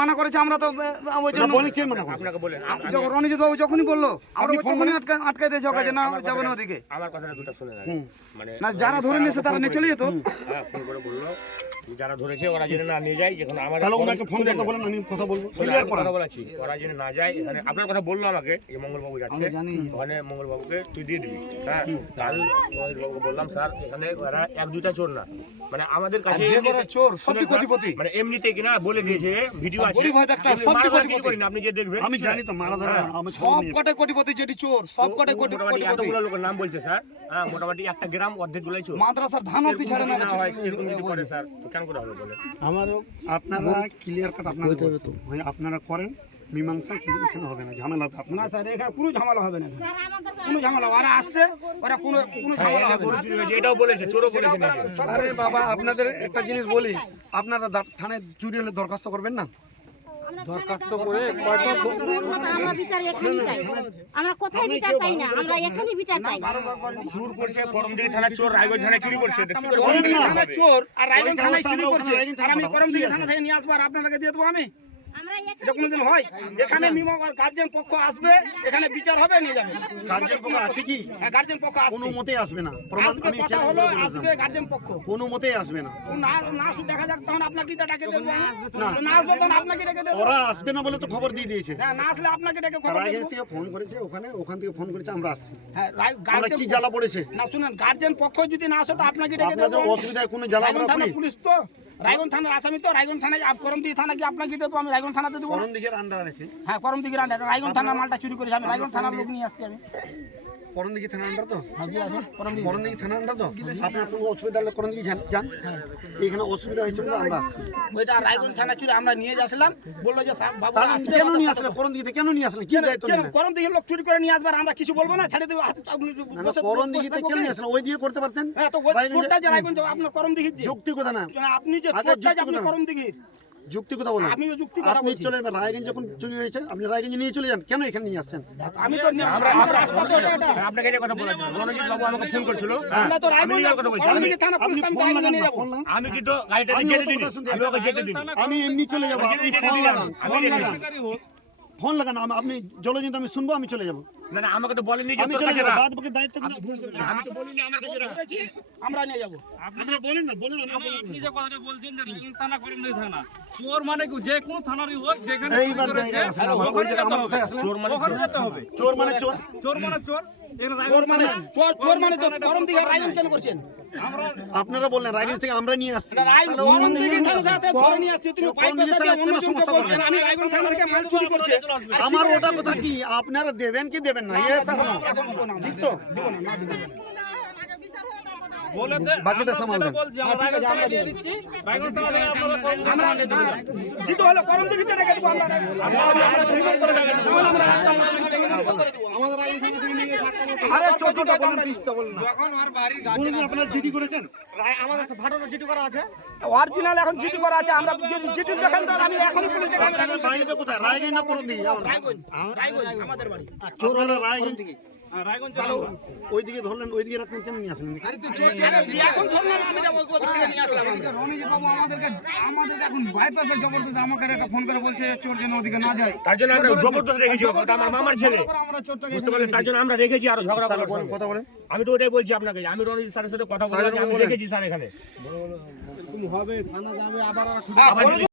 মানা করেছে আমরা তো ওই জন্য আপনাকে বলেন যখন রণজিৎ বাবু যখনই বললো আমরা তখনই আটকাই দিয়েছে ওকে যে না যাবে না ওদিকে। আমার কথাটা দুটো শুনে মানে না যারা ধরে নিয়েছে তারা নিয়ে চলে যেত। হ্যাঁ ফোন করে বললো যারা ধরেছে ওরা যেন না নিয়ে যায়, যখন আমার তাহলে ওনাকে ফোন করতে বলেন, আমি কথা বলবো। কথা বলাচ্ছি ওরা যেন না যায়। এখানে আপনার কথা বললো আমাকে যে মঙ্গলবাবু যাচ্ছে, ওখানে মঙ্গলবাবুকে তুই দিয়ে দিবি। হ্যাঁ কাল মঙ্গলবাবুকে বললাম স্যার এখানে ওরা এক দুইটা চোর না, মানে আমাদের কাছে চোর সবই কোটিপতি, মানে এমনিতে কিনা বলে দিয়েছে ভিডিও আছে কিছু করি না, আপনি যে দেখবেন। আমি জানি তো মারা ধরা আমি সব কটা কোটিপতি যেটি চোর সব কটা কোটিপতি। এতগুলো লোকের নাম বলছে স্যার। হ্যাঁ মোটামুটি একটা গ্রাম অর্ধেক গুলাই চোর। মাদ্রাসার ধান অবধি ছাড়ে না হয় এরকম যদি করে স্যার তো কেন করে হবে বলে। আমারও আপনারা ক্লিয়ার কাট আপনারা আপনারা করেন মীমাংসা, কিন্তু এখানে হবে না ঝামেলা। না স্যার এখানে কোনো ঝামেলা হবে না, কোনো ঝামেলা ওরা আসছে ওরা কোনো ঝামেলা হবে না। এটাও বলেছে চোরও বলেছে নাকি। আরে বাবা আপনাদের একটা জিনিস বলি, আপনারা থানায় চুরি হলে দরখাস্ত করবেন না? দরখাস্ত করে আমরা বিচার এখানেই চাই, আমরা কোথায় বিচার চাই না, আমরা এখানেই বিচার চাই। চুর করছে করমদিঘি থানা চোর, রায়গঞ্জ থানায় চুরি করছে, কি করে করমদিঘি থানা চোর আর রায়গঞ্জ থানায় চুরি করছে, আর আমি করমদিঘি থানা থেকে নিয়ে আসবো আর আপনাকে দিয়ে দেবো আমি? এটা কোনোদিন হয়? এখানে গার্জেন পক্ষ আসবে, এখানে বিচার হবে, নিয়ে যাবে। গার্জেন পক্ষ আছে কি? হ্যাঁ গার্জেন পক্ষ কোনো মতেই আসবে না, প্রমাণ আমি কথা হলো আসবে গার্জেন পক্ষ, কোনো মতেই আসবে না। না দেখা যাক তখন আপনাকে ডাকে দেবো, না আসবে তখন আপনাকে ডেকে দেবো। ওরা আসবে না বলে তো খবর দিয়ে দিয়েছে। হ্যাঁ না আসলে আপনাকে ডেকে খবর রায়গঞ্জ দেবো। থেকে ফোন করেছে, ওখান থেকে ফোন করেছে, আমরা আসছি। হ্যাঁ আমরা কি জ্বালা পড়েছে? না শুনেন গার্জেন পক্ষ যদি না আসে তো আপনাকে ডেকে দেবো। আপনাদের অসুবিধায় কোনো জ্বালা রায়গঞ্জ থানা পড়ে? পুলিশ তো, রায়গঞ্জ থানার আসামি তো, রায়গঞ্জ থানায় করমদিঘি থানা কি আপনাকে দেবো? আমি রায়গঞ্জ থানাতে দেবো। করমদিঘির আন্ডার আছে। হ্যাঁ করমদিঘির আন্ডার, রায়গঞ্জ থানার মালটা চুরি করেছে, আমি রায়গঞ্জ থানার লোক নিয়ে আসছি। আমি করমদিঘি থানা আন্ডার তো? জি আছে করমদিঘি। করমদিঘি থানা আন্ডার তো? আপনার কোনো অসুবিধা হলে করমদিঘি যান। এখানে অসুবিধা হয়েছে বলে আমরা আসছি। ওইটা রায়গঞ্জ থানা চুরি আমরা নিয়ে যাচ্ছিলাম, বললো যে বাবু তাহলে আসছে। কেন নিয়ে আসলে করমদিঘিতে কেন নিয়ে আসলে? কি দায়িত্ব নিলেন? করমদিঘির লোক চুরি করে নিয়ে আসবার আমরা কিছু বলবো না, ছেড়ে দেবো। করমদিঘিতে কেন নিয়ে আসলে? ওই দিয়ে করতে পারতেন। হ্যাঁ তো চোরটা যে রায়গঞ্জ আপনার করমদিঘির যে যুক্তি কথা না, আপনি যে আগে চোরটা যে যুক্তি আপনি কথা। করমদিঘির যুক্তি কথা বলেন। আমিও যুক্তি কথা আপনি বলছি। চলে যাবেন, রায়গঞ্জ যখন চুরি হয়েছে আপনি রায়গঞ্জ নিয়ে চলে যান, কেন এখানে নিয়ে আসছেন? আমি তো আমরা রাস্তা তো এটা আপনাকে এটা কথা বলা ছিল, রণজিৎ বাবু আমাকে ফোন করেছিল। আমরা তো আমি রায়গঞ্জ লিগ্যাল কথা বলছি। করমদিঘি থানা পুলিশ আপনি আমি ফোন রায়গঞ্জ লাগান নিয়ে না, যাবো। ফোন লাগান। আমি কিন্তু গাড়িটা যেতে দিই, আমি ওকে যেতে দিই। আমি এমনি চলে যাবো, আপনি যেতে ফোন দিলাম, লাগান, আমি ফোন রেডি। লাগান। ফোন লাগান, আপনি জলজিন্ত আমি শুনবো, আমি চলে যাবো। না না আমাকে তো বলেনি যে আমি তোর চলে কাছে যাবো, রাখ। বাদ বাকি দায়িত্ব কিন্তু ভুল করবেন। আমি তো বলিনি আমার কাছে রাখ। আমরা নিয়ে যাবো। আপনারা বলেন না, বলেন আমি বলেন। আপনি যে কথাটা বলছেন যে রায়গঞ্জ থানা করমদিঘি থানা চোর মানে কি যে কোনো থানারই হোক যেখানে এইবার চুরি করেছে, জায়গায় আসেন, আমার ওই ওখানে জায়গায় যেতে আমার হবে। কোথায় আসলেন? ওখানে যেতে হবে। চোর মানে চোর। চোর মানে চোর। এখানে চোর রায়গঞ্জ মানে থানা- চোর মানে তো করমদিঘি আর রায়গঞ্জ কেন করছেন? আপনারা বললেন রায়গঞ্জ থেকে আমরা নিয়ে আসছি। করমদিঘি থানা থেকে ধরে নিয়ে আসছি, তুমি পাইপ করমদিঘি পয়সা দিয়ে থানায় অন্য কোনো জনকে সমস্যা বলছেন আমি রায়গঞ্জ থানা থেকে মাল চুরি করছে। আমার ওটা কথা কি আপনারা দেবেন কি দেবেন না? ইয়েস আর নো? ঠিক তো? বলে দে- বাকিটা আমরা সামাল যেটা দেন। বলছি, আমরা রায়গঞ্জ থানায় দিয়ে দিচ্ছি। রায়গঞ্জ থানা থেকে আপনারা করমদিঘি আমরা থানায় দিয়ে দেবেন। দিতে হলো করমদিঘিতে ডেকে দেবো আমরা। আরে চোখটা বলেন, পিসটা বলেন না। বলুন আপনারা জিডি করেছেন? অরিজিনাল এখন জিডি করা আছে, আমরা জিডি দেখেন তো আমি এখনই পুলিশ ডেকে আনবো। বাড়িটা কোথায়? রায়গঞ্জ না করমদিঘি? রায়গঞ্জ আমাদের বাড়ি। চোর হলো রায়গঞ্জ। হ্যাঁ, রায়গঞ্জ তাহলে ওইদিকে ধরলেন, ওইদিকে রাখলেন, কেমন নিয়ে আসলেন? এখন ধরলাম আমি যাবো ওদিক থেকে নিয়ে আসলাম। রণজিৎ বাবু আমাদেরকে এখন বাইপাসে জবরদস্ত আমাকে ফোন করে বলছে চোর যেন ওদিকে না যায়। তার জন্য আমরা জবরদস্ত রেখেছি, ওটা আমার মামার ছেলে, আমরা চোরটাকে বুঝতে পারলেন? তার জন্য আমরা রেখেছি আরো ঝগড়া তাহলে করার বলেন, সঙ্গে। কথা বলেন। আমি তো ওটাই বলছি আপনাকে, আমি রণজিৎ স্যারের সাথে কথা বললাম, আমি বলেন। রেখেছি স্যার এখানে। হ্যাঁ,